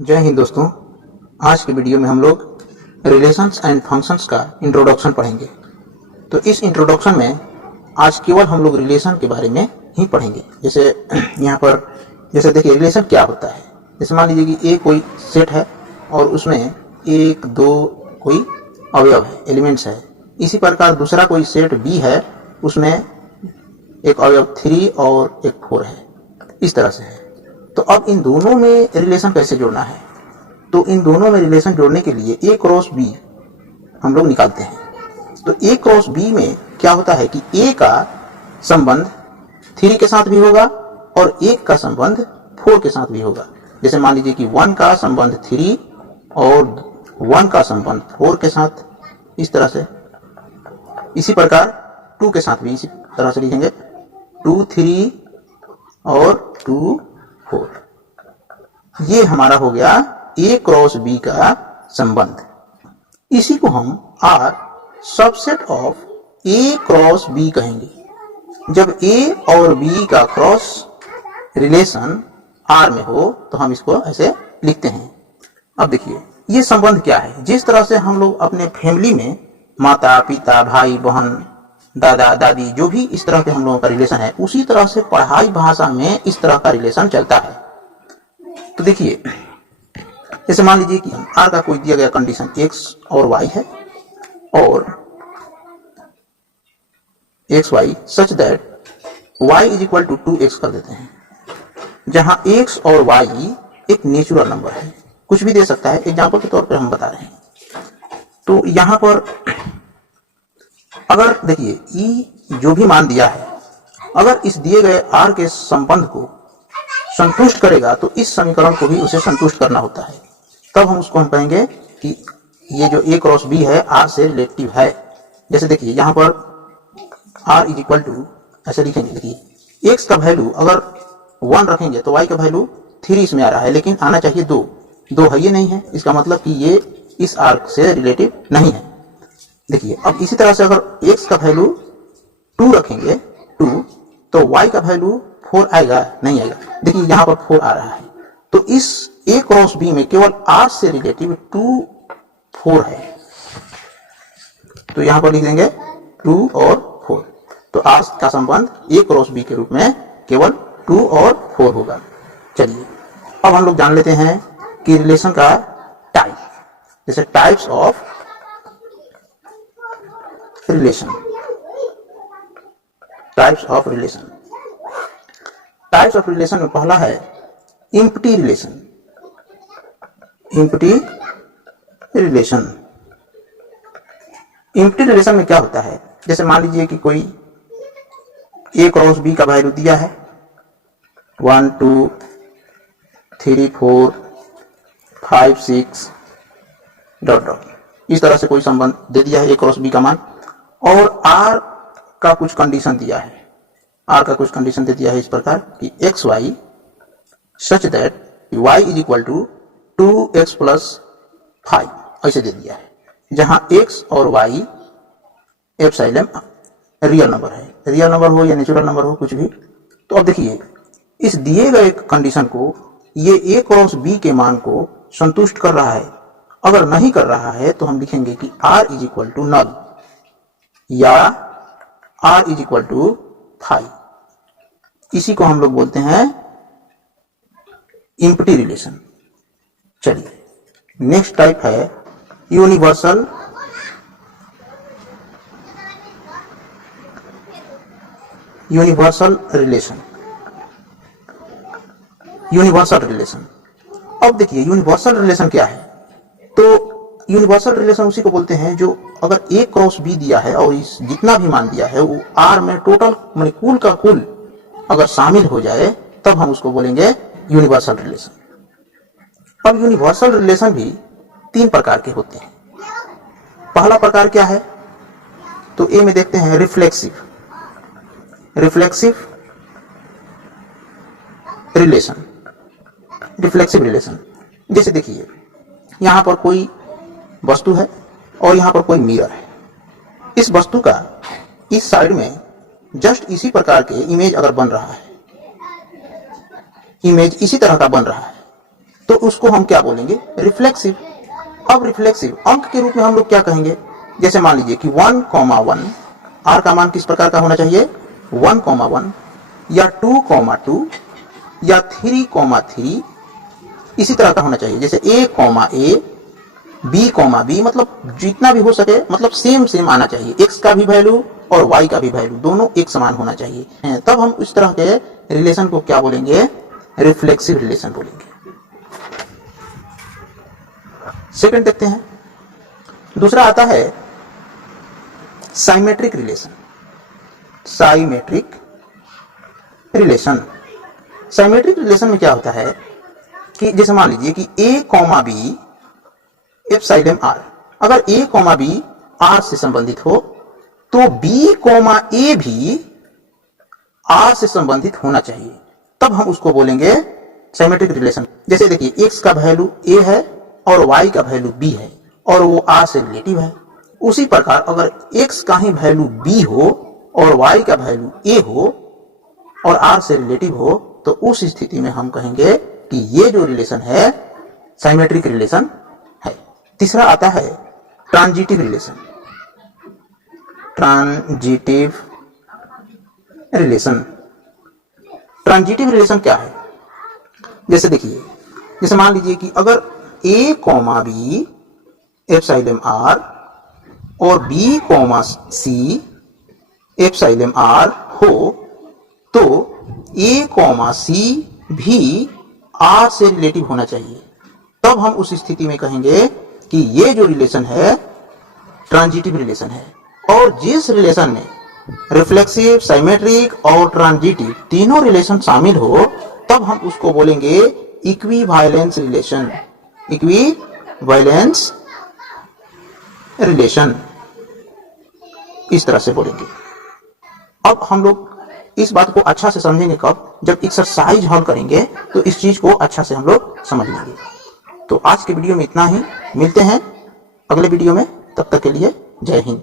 जय हिंद दोस्तों। आज के वीडियो में हम लोग रिलेशंस एंड फंक्शंस का इंट्रोडक्शन पढ़ेंगे। तो इस इंट्रोडक्शन में आज केवल हम लोग रिलेशन के बारे में ही पढ़ेंगे। जैसे यहाँ पर जैसे देखिए रिलेशन क्या होता है। जैसे मान लीजिए कि ए कोई सेट है और उसमें एक दो कोई अवयव है, एलिमेंट्स है। इसी प्रकार दूसरा कोई सेट बी है, उसमें एक अवयव 3 और एक 4 है, इस तरह से है। तो अब इन दोनों में रिलेशन कैसे जोड़ना है? तो इन दोनों में रिलेशन जोड़ने के लिए ए क्रॉस बी हम लोग निकालते हैं। तो ए क्रॉस बी में क्या होता है कि ए का संबंध 3 के साथ भी होगा और एक का संबंध 4 के साथ भी होगा। जैसे मान लीजिए कि 1 का संबंध 3 और 1 का संबंध 4 के साथ, इस तरह से। इसी प्रकार 2 के साथ भी इसी तरह से लिखेंगे, 2 3 और 2 4। ये हमारा हो गया ए क्रॉस बी का संबंध। इसी को हम R subset of A cross B कहेंगे। जब ए और बी का क्रॉस रिलेशन आर में हो तो हम इसको ऐसे लिखते हैं। अब देखिए ये संबंध क्या है। जिस तरह से हम लोग अपने फैमिली में माता पिता भाई बहन दादा दादी जो भी इस तरह के हम लोगों का रिलेशन है, उसी तरह से पढ़ाई भाषा में इस तरह का रिलेशन चलता है। तो देखिए जैसे मान लीजिए कि आर का कोई दिया गया कंडीशन x और y है और x y such that y is equal to 2x कर देते हैं, जहां x और y एक नेचुरल नंबर है, कुछ भी दे सकता है। एग्जांपल के तौर पर हम बता रहे हैं। तो यहां पर अगर देखिए ई जो भी मान दिया है, अगर इस दिए गए आर के संबंध को संतुष्ट करेगा तो इस समीकरण को भी उसे संतुष्ट करना होता है। तब हम उसको हम कहेंगे कि ये जो ए क्रॉस बी है आर से रिलेटिव है। जैसे देखिए यहाँ पर आर इज इक्वल टू ऐसे लिखेंगे। देखिए एक्स का वैल्यू अगर 1 रखेंगे तो वाई का वैल्यू 3 इसमें आ रहा है, लेकिन आना चाहिए 2 है, ये नहीं है। इसका मतलब कि ये इस आर से रिलेटिव नहीं है। देखिए अब इसी तरह से अगर x का वैल्यू 2 रखेंगे 2, तो y का वैल्यू 4 आएगा? नहीं आएगा। देखिए यहाँ पर 4 आ रहा है। तो इस a क्रॉस b में केवल r से रिलेटिव 2 4 है। तो यहाँ पर लिख देंगे 2 और 4। तो r का संबंध a क्रॉस b के रूप में केवल 2 और 4 होगा। चलिए अब हम लोग जान लेते हैं कि रिलेशन का टाइप। जैसे types of relation, types of relation. Types of relation में पहला है empty relation. Empty relation, empty relation में क्या होता है? जैसे मान लीजिए कि कोई ए क्रॉस बी का वैल्यू दिया है 1 2 3 4 5 6 डॉट डॉट, इस तरह से कोई संबंध दे दिया है ए क्रॉस बी का मान, और आर का कुछ कंडीशन दिया है। आर का कुछ कंडीशन दे दिया है इस प्रकार कि x y such that y is equal to 2x plus 5, ऐसे दे दिया है, जहां x और y एप्सिलॉन रियल नंबर है। रियल नंबर हो या नेचुरल नंबर हो, कुछ भी। तो अब देखिए इस दिए गए कंडीशन को ये a क्रॉस b के मान को संतुष्ट कर रहा है। अगर नहीं कर रहा है तो हम लिखेंगे कि r is equal to null या r इज इक्वल टू 5। इसी को हम लोग बोलते हैं एम्प्टी रिलेशन। चलिए नेक्स्ट टाइप है यूनिवर्सल रिलेशन। यूनिवर्सल रिलेशन, अब देखिए यूनिवर्सल रिलेशन क्या है? तो यूनिवर्सल रिलेशन उसी को बोलते हैं जो अगर ए क्रॉस बी दिया है और इस जितना भी मान दिया है वो आर में टोटल माने कुल का कुल अगर शामिल हो जाए, तब हम उसको बोलेंगे यूनिवर्सल रिलेशन। अब यूनिवर्सल रिलेशन भी 3 प्रकार के होते हैं। पहला प्रकार क्या है? तो ए में देखते हैं रिफ्लेक्सिव रिलेशन। रिफ्लेक्सिव रिलेशन जैसे देखिए यहां पर कोई वस्तु है और यहां पर कोई मिरर है। इस वस्तु का इस साइड में जस्ट इसी प्रकार के इमेज अगर बन रहा है, इमेज इसी तरह का बन रहा है, तो उसको हम क्या बोलेंगे, रिफ्लेक्सिव। अब रिफ्लेक्सिव अंक के रूप में हम लोग क्या कहेंगे, जैसे मान लीजिए कि 1,1, आर का मान किस प्रकार का होना चाहिए, 1,1 या 2,2 या 3,3 इसी तरह का होना चाहिए। जैसे A, B, मतलब जितना भी हो सके, मतलब सेम आना चाहिए। x का भी वैल्यू और y का भी वैल्यू दोनों एक समान होना चाहिए। तब हम इस तरह के रिलेशन को क्या बोलेंगे, रिफ्लेक्सिव रिलेशन बोलेंगे। सेकंड देखते हैं, दूसरा आता है symmetric relation. Symmetric relation, symmetric relation में क्या होता है कि जैसे मान लीजिए कि A, B एप्सिलॉन r, अगर A, B r से संबंधित हो तो B, A भी r से संबंधित होना चाहिए, तब हम उसको बोलेंगे साइमेट्रिक रिलेशन। जैसे देखिए x का वैल्यू a है और y का वैल्यू b है और वो r से रिलेटिव है। उसी प्रकार अगर x का ही वैल्यू b हो और y का वैल्यू a हो और r से रिलेटिव हो, तो उस स्थिति में हम कहेंगे कि ये जो रिलेशन है साइमेट्रिक रिलेशन है। तीसरा आता है transitive relation. Transitive relation, transitive relation क्या है, जैसे देखिए, जैसे मान लीजिए कि अगर A, B एप्सिलॉन r और B, C एप्सिलॉन r हो तो A, C भी r से रिलेटिव होना चाहिए, तब हम उस स्थिति में कहेंगे कि ये जो रिलेशन है ट्रांजिटिव रिलेशन है। और जिस रिलेशन में रिफ्लेक्सिव, साइमेट्रिक और ट्रांजिटिव तीनों रिलेशन शामिल हो, तब हम उसको बोलेंगे इक्विवेलेंस रिलेशन। इक्विवेलेंस रिलेशन इस तरह से बोलेंगे। अब हम लोग इस बात को अच्छा से समझेंगे कब, जब एक्सरसाइज हल करेंगे तो इस चीज को अच्छा से हम लोग समझ लेंगे। तो आज के वीडियो में इतना ही, मिलते हैं अगले वीडियो में, तब तक के लिए जय हिंद।